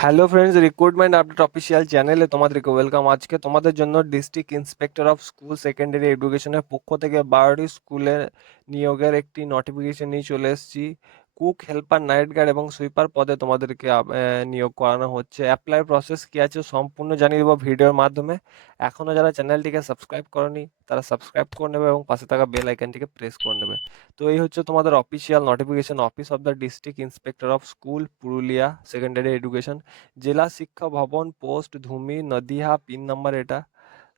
Hello friends recruitment update official চ্যানেলে তোমাদেরকে welcome আজকে তোমাদের জন্য district inspector of school secondary এডুকেশনের পক্ষ থেকে বারোটি স্কুলের নিয়োগের একটি নোটিফিকেশন নিয়ে চলে এসেছি। কুক হেল্পার নাইট গার্ড এবং সুইপার পদে তোমাদেরকে নিয়োগ করানো হচ্ছে। অ্যাপ্লাই প্রসেস কি আছে সম্পূর্ণ জানিয়ে দেবো ভিডিওর মাধ্যমে। এখনও যারা চ্যানেলটিকে সাবস্ক্রাইব করনি, তারা সাবস্ক্রাইব করে নেবে এবং পাশে থাকা বেল আইকনটিকে প্রেস করে নেবে। তো এই হচ্ছে তোমাদের official notification office of the district inspector of school Purulia secondary education জেলা শিক্ষা ভবন post Dhumi Nadiha pin number এটা।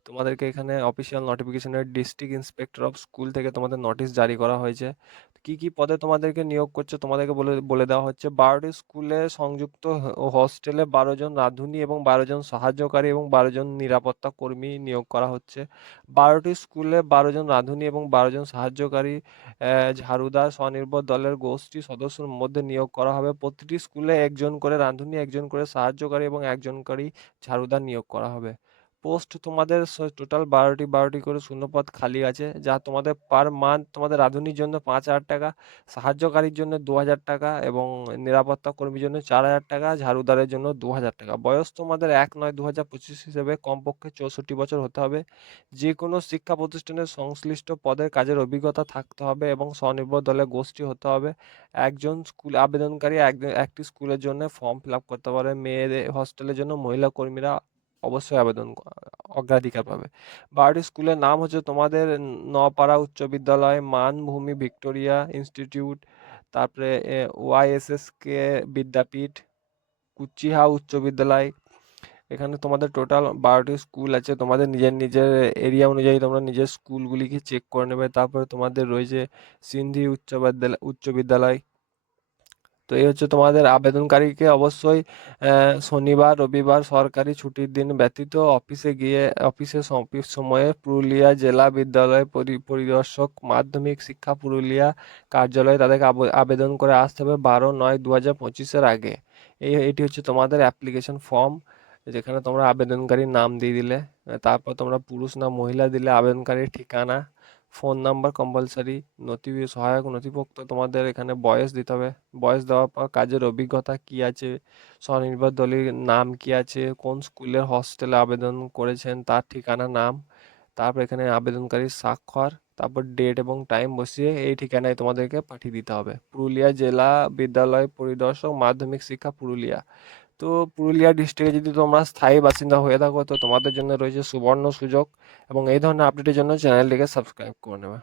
তোমাদেরকে এখানে অফিসিয়াল নোটিফিকেশনের ডিস্ট্রিক্ট ইন্সপেক্টর অফ স্কুল থেকে তোমাদের নোটিশ জারি করা হয়েছে। কি কি পদে তোমাদেরকে নিয়োগ করছে তোমাদেরকে বলে বলে দেওয়া হচ্ছে? বারোটি স্কুলে সংযুক্ত হস্টেলে বারো জন রাঁধুনি এবং বারো জন সাহায্যকারী এবং বারো জন নিরাপত্তা কর্মী নিয়োগ করা হচ্ছে। বারোটি স্কুলে বারো জন রাঁধুনি এবং বারো জন সাহায্যকারী ঝাড়ুদার স্বনির্ভর দলের গোষ্ঠী সদস্যের মধ্যে নিয়োগ করা হবে। প্রতিটি স্কুলে একজন করে রাঁধুনি, একজন করে সাহায্যকারী এবং একজনকারী ঝাড়ুদার নিয়োগ করা হবে। পোস্ট তোমাদের টোটাল বারোটি বারোটি করে শূন্যপদ খালি আছে, যা তোমাদের পার মান্থ তোমাদের রাঁধুনির জন্য পাঁচ হাজার টাকা, সাহায্যকারীর জন্য দু হাজার টাকা এবং নিরাপত্তা কর্মীর জন্য চার হাজার টাকা, ঝাড়ুদারের জন্য দু হাজার টাকা। বয়স তোমাদের এক নয় দু হাজার পঁচিশ হিসেবে কমপক্ষে চৌষট্টি বছর হতে হবে। যে কোনো শিক্ষা প্রতিষ্ঠানের সংশ্লিষ্ট পদের কাজের অভিজ্ঞতা থাকতে হবে এবং স্বনির্ভর দলের গোষ্ঠী হতে হবে। একজন স্কুল আবেদনকারী একজন, একটি স্কুলের জন্য ফর্ম ফিল আপ করতে পারে। মেয়েদের হস্টেলের জন্য মহিলা কর্মীরা অবশ্যই আবেদন অগ্রাধিকার পাবে। বারোটি স্কুলের নাম হচ্ছে তোমাদের নপাড়া উচ্চ বিদ্যালয়, মানভূমি ভিক্টোরিয়া ইনস্টিটিউট, তারপরে ওয়াইএসএস কে বিদ্যাপীঠ কুচিহা উচ্চ বিদ্যালয়। এখানে তোমাদের টোটাল বারোটি স্কুল আছে, তোমাদের নিজের নিজের এরিয়া অনুযায়ী তোমরা নিজের স্কুলগুলিকে চেক করে নেবে। তারপরে তোমাদের রয়েছে সিন্ধি উচ্চ বিদ্যালয় উচ্চ বিদ্যালয় তো এই হচ্ছে তোমাদের আবেদনকারীকে অবশ্যই শনিবার, রবিবার সরকারি ছুটির দিন ব্যতীত অফিসে গিয়ে, অফিসে সময়ে পুরুলিয়া জেলা বিদ্যালয় পরি- পরিদর্শক মাধ্যমিক শিক্ষা পুরুলিয়া কার্যালয়ে তাদেরকে আবেদন করে আসতে হবে বারো নয় দু হাজার পঁচিশের আগে। এই, এটি হচ্ছে তোমাদের অ্যাপ্লিকেশন ফর্ম, যেখানে তোমরা আবেদনকারীর নাম দিয়ে দিলে, তারপর তোমরা পুরুষ না মহিলা দিলে আবেদনকারীর ঠিকানা ফোন নাম্বার কম্পালসারি নথি সহায়ক নথিপত্র তোমাদের এখানে বয়স দিতে হবে। বয়স দেওয়ার পর কাজের অভিজ্ঞতা কি আছে? স্বনির্ভর দলের নাম কি আছে? কোন স্কুলের হস্টেলে আবেদন করেছেন? তার ঠিকানা, নাম, তারপর এখানে আবেদনকারীর স্বাক্ষর, তারপর ডেট এবং টাইম বসিয়ে এই ঠিকানায় তোমাদেরকে পাঠিয়ে দিতে হবে। পুরুলিয়া জেলা বিদ্যালয় পরিদর্শক মাধ্যমিক শিক্ষা পুরুলিয়া। তো পুরুলিয়া ডিস্ট্রিক্টে যদি তোমরা স্থায়ী বাসিন্দা হয়ে থাকো, তো তোমাদের জন্য রয়েছে সুবর্ণ সুযোগ এবং এই ধরনের আপডেটের জন্য চ্যানেলটিকে সাবস্ক্রাইব করে নেবে।